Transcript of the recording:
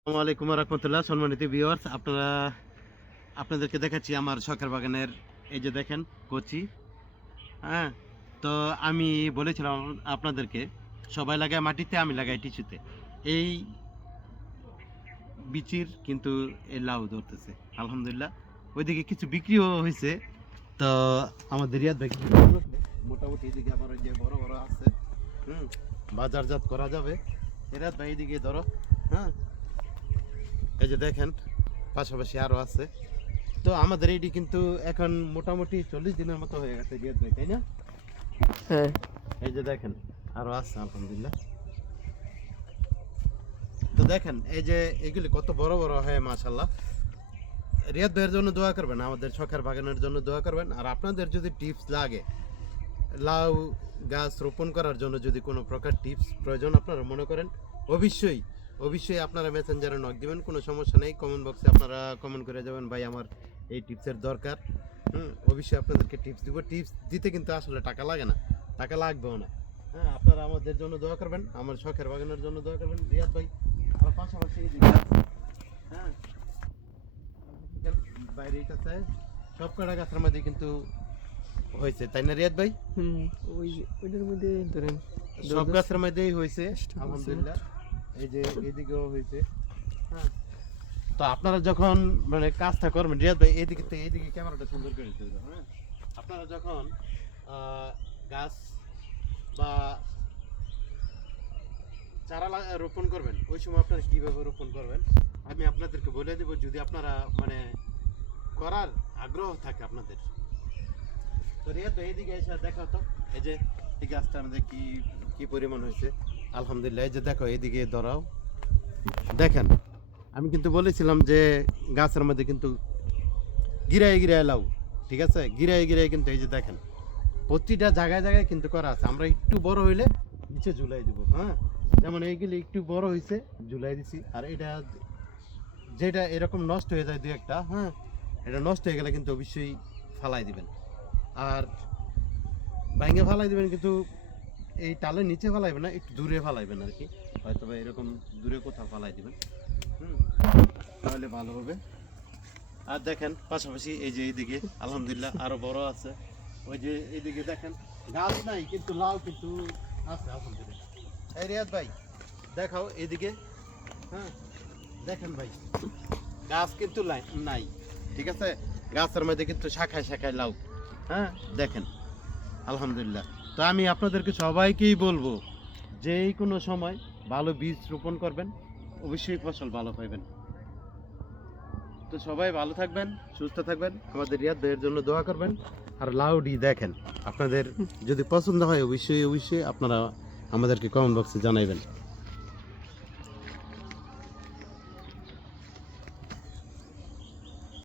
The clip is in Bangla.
আসসালামু আলাইকুম রাহমাতুল্লাহ। সম্মানিত ভিউয়ার্স, আপনাদেরকে দেখাচ্ছি আমার শখের বাগানের। এই যে দেখেন কচি। হ্যাঁ, তো আমি বলেছিলাম আপনাদেরকে, সবাই লাগায় মাটিতে, আমি লাগাই টিস্যুতে। এই বিচির কিন্তু এই লাউ ধরতেছে আলহামদুলিল্লাহ। ওইদিকে কিছু বিক্রিও হয়েছে। তো আমাদের রিয়াদ ভাই কিছু বললো, মোটামুটি এদিকে আবার ওই যে বড় বড় আছে, বাজারজাত করা যাবে। রিয়াদ ভাই এদিকে ধরো। হ্যাঁ, এই যে দেখেন পাশাপাশি আরো আছে। তো আমাদের এটি কিন্তু এখন মোটামুটি 40 দিনের মতো হয়ে গেছে রিয়াদ ভাই, তাই না? হ্যাঁ। এই যে দেখেন আরো আছে আলহামদুলিল্লাহ। তো দেখেন এই যে এগুলি কত বড় বড় হয় মাশাআল্লাহ। রিয়াদ ভাইয়ের জন্য দোয়া করবেন, আমাদের শখের বাগানের জন্য দোয়া করবেন। আর আপনাদের যদি টিপস লাগে লাউ গাছ রোপণ করার জন্য, যদি কোনো প্রকার টিপস প্রয়োজন আপনারা মনে করেন, অবশ্যই অবশ্যই আপনারা মেসেঞ্জারে নক দিবেন, কোনো সমস্যা নেই। কমেন্ট বক্সে আপনারা কমেন্ট করে যাবেন, ভাই আমার এই টিপসের দরকার। অবশ্যই আপনাদেরকে টিপস দিব। টিপস দিতে কিন্তু আসলে টাকা লাগে না, টাকা লাগবেও না। হ্যাঁ, আপনারা আমাদের জন্য দোয়া করবেন, আমার শখের বাগানের জন্য দোয়া করবেন। রিয়াদ ভাই আর পাশাপাশি এই দিকে আছে। হ্যাঁ, বাইরে কাছে সব কটা গাছের মধ্যে কিন্তু হয়েছে, তাই না রিয়াদ ভাই? ওইটার মধ্যে ধরেন সব গাছের মধ্যেই হয়েছে আলহামদুলিল্লাহ। এই যে এদিকেও হয়েছে। হ্যাঁ, তো আপনারা যখন মানে কাজটা করবেন রিয়াদ ভাই, এইদিকে ক্যামেরাটা সুন্দর করে দিতে হবে। হ্যাঁ, আপনারা যখন গাছ বা চারা রোপণ করবেন, ওই সময় আপনারা কিভাবে রোপণ করবেন আমি আপনাদেরকে বলে দেব, যদি আপনারা মানে করার আগ্রহ থাকে আপনাদের। তো রিয়াদ ভাই এদিকে এসে দেখো তো, এই যে এই গাছটা আমাদের কি কি পরিমাণ হয়েছে আলহামদুলিল্লাহ। এই যে দেখো এদিকে ধরাও, দেখেন আমি কিন্তু বলেছিলাম যে গাছের মধ্যে কিন্তু গিরায় গিরায় লাউ, ঠিক আছে, গিরায় গিরায় কিন্তু এই যে দেখেন প্রতিটা জায়গায় জায়গায় কিন্তু করা আছে। আমরা একটু বড় হইলে নিচে ঝুলাই দিব। হ্যাঁ, যেমন এইগুলি একটু বড় হয়েছে ঝুলাই দিছি। আর এটা যেটা এরকম নষ্ট হয়ে যায় দু একটা, হ্যাঁ, এটা নষ্ট হয়ে গেলে কিন্তু অবশ্যই ফালাই দিবেন। আর ভাঙ্গে ফালাই দিবেন, কিন্তু এই টালের নিচে ফালাইবেন না, একটু দূরে ফালাইবেন আর কি, হয়তো বা এরকম দূরে কোথাও ফালাই দিবেন, তাহলে ভালো হবে। আর দেখেন পাশাপাশি এই যে এইদিকে আলহামদুলিল্লাহ আরো বড় আছে। ওই যে এইদিকে দেখেন গাছ নাই কিন্তু লাউ কিন্তু আছে আলহামদুলিল্লাহ। এই রিয়াদ ভাই দেখাও এইদিকে। হ্যাঁ, দেখেন ভাই গাছ কিন্তু নাই, ঠিক আছে, গাছের মধ্যে কিন্তু শাখায় শাখায় লাউ। হ্যাঁ, দেখেন আলহামদুলিল্লাহ। তো আমি আপনাদেরকে সবাইকেই বলবো, যেই কোনো সময় ভালো বীজ রোপণ করবেন, অবশ্যই ফসল ভালো পাইবেন। তো সবাই ভালো থাকবেন, সুস্থ থাকবেন, আমাদের রিয়াদ ভাইয়ের জন্য দোয়া করবেন। আর লাউডি দেখেন আপনাদের যদি পছন্দ হয়, অবশ্যই অবশ্যই আপনারা আমাদেরকে কমেন্ট বক্সে জানাইবেন।